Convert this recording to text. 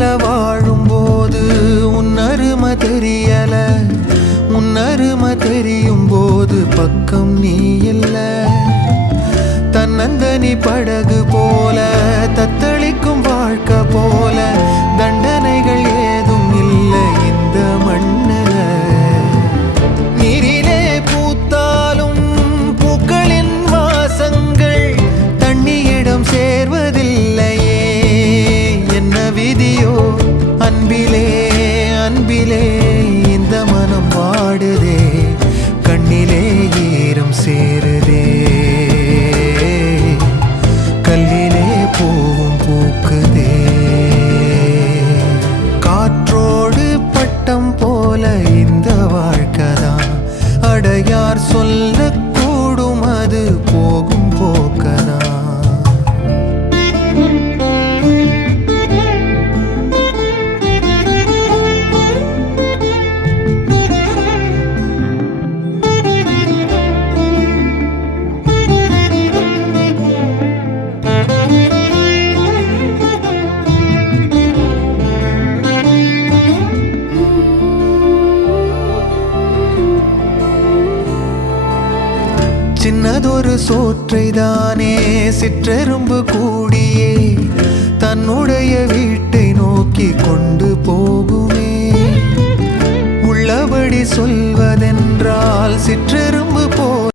போல வாழும்போது உன்னருமை தெரியல, உன்னருமை தெரியும் போது பக்கம் நீ இல்ல. தன்னந்தனி படகு போல தத்தளிக்கும் வாழ்க்கை போல தண்டனைகள் ஏதும் இல்லை இந்த மண்ணில. நீரிலே பூத்தாலும் பூக்களின் வாசங்கள் தண்ணியிடம் சேர்வதில்லையே. என்ன விதியோ அன்பிலே அன்பிலே இந்த மனம் வாடுதே, கண்ணிலே ஈரம் சேருதே, கல்லிலே பூவும் பூக்குதே. காற்றோடு பட்டம் போல இந்த வாழ்க்கைதான், அடையார் சொல்லக்கூடும் அது போகும் போக்கதான். சின்னதொரு சோற்றைதானே சிற்றெரும்பு கூடியே தன்னுடைய வீட்டை நோக்கி கொண்டு போகுமே. உள்ளபடி சொல்